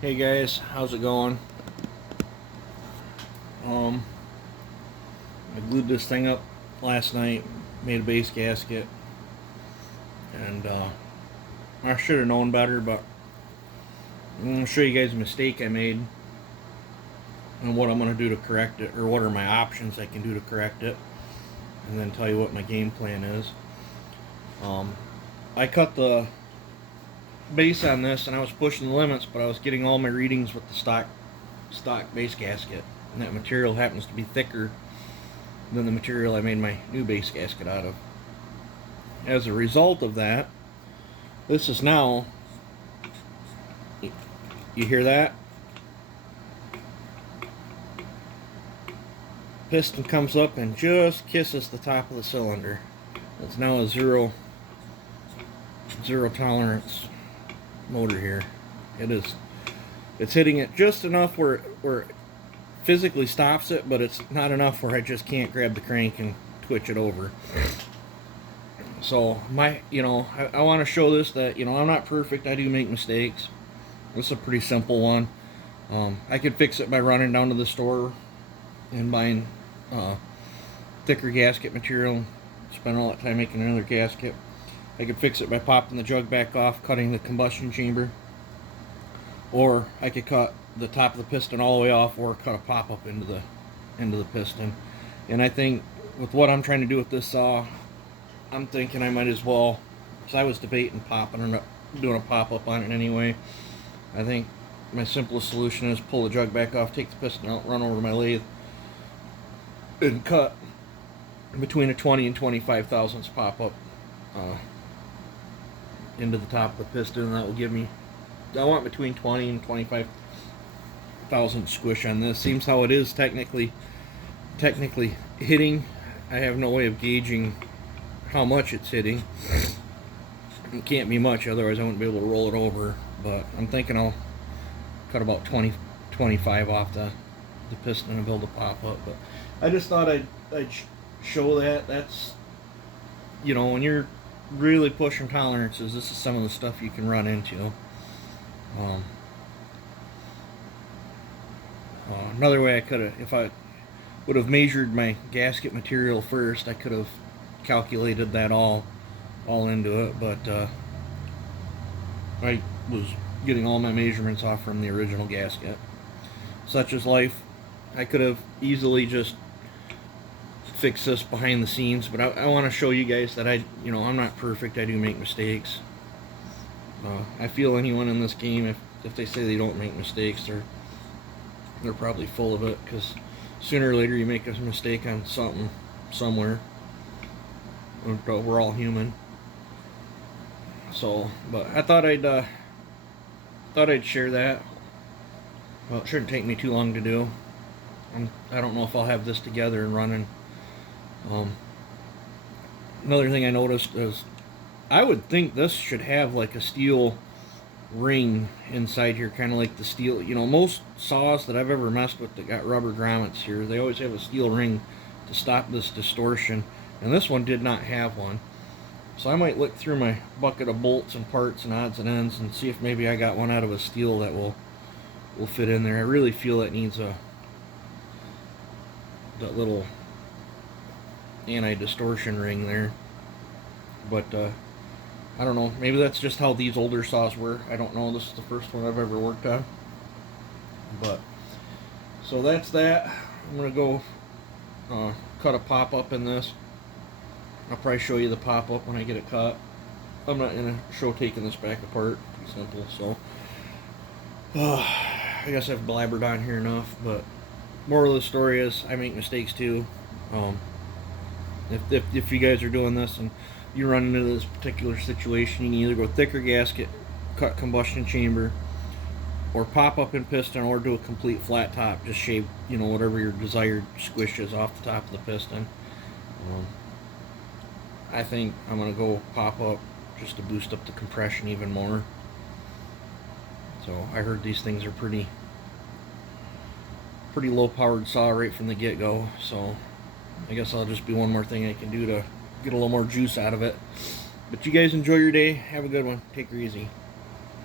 Hey guys, how's it going? I glued this thing up last night, made a base gasket, and I should have known better, but I'm going to show you guys a mistake I made and what I'm going to do to correct it, or what are my options I can do to correct it, and then tell you what my game plan is. I cut the base on this and I was pushing the limits, but I was getting all my readings with the stock base gasket, and that material happens to be thicker than the material I made my new base gasket out of. As a result of that, this is now, you hear that? Piston comes up and just kisses the top of the cylinder. It's now a zero tolerance motor here. It's hitting it just enough where it physically stops it, but it's not enough where I just can't grab the crank and twitch it over. So I want to show this that I'm not perfect. I do make mistakes. This is a pretty simple one. I could fix it by running down to the store and buying thicker gasket material. Spend all that time making another gasket. I could fix it by popping the jug back off, cutting the combustion chamber, or I could cut the top of the piston all the way off, or cut a pop-up into the piston. And I think with what I'm trying to do with this saw, I'm thinking I might as well, because I was debating popping or doing a pop-up on it anyway. I think my simplest solution is pull the jug back off, take the piston out, run over my lathe, and cut between a 20 and 25 thousandths pop-up into the top of the piston, and that will give me, I want between 20 and 25 thousandths squish on this. Seems how it is technically hitting. I have no way of gauging how much it's hitting. It can't be much, otherwise I wouldn't be able to roll it over, but I'm thinking I'll cut about 25 off the piston and build a pop-up. But I just thought I'd show that. That's, when you're really pushing tolerances, this is some of the stuff you can run into. Another way I could have, if I would have measured my gasket material first, I could have calculated that all into it, but I was getting all my measurements off from the original gasket. Such is life. I could have easily just fixed this behind the scenes, but I want to show you guys that I'm not perfect. I do make mistakes. I feel anyone in this game, if they say they don't make mistakes, they're probably full of it, because sooner or later you make a mistake on something somewhere. We're all human. So, but I thought I'd share that. Well, it shouldn't take me too long to do. I don't know if I'll have this together and running. Another thing I noticed is, I would think this should have like a steel ring inside here, kind of like the steel. Most saws that I've ever messed with that got rubber grommets here, they always have a steel ring to stop this distortion, and this one did not have one. So I might look through my bucket of bolts and parts and odds and ends and see if maybe I got one out of a steel that will fit in there. I really feel it needs that little anti-distortion ring there, but I don't know, maybe that's just how these older saws were. I don't know, this is the first one I've ever worked on. But so that's that. I'm gonna go cut a pop-up in this. I'll probably show you the pop-up when I get it cut. I'm not gonna show taking this back apart. Pretty simple. So I guess I've blabbered on here enough, but moral of the story is I make mistakes too. If you guys are doing this and you run into this particular situation, you can either go thicker gasket, cut combustion chamber, or pop up in piston, or do a complete flat top. Just shave, whatever your desired squish is off the top of the piston. I think I'm gonna go pop up just to boost up the compression even more. So I heard these things are pretty low powered saw right from the get-go, so I guess I'll just be one more thing I can do to get a little more juice out of it. But you guys enjoy your day. Have a good one. Take her easy.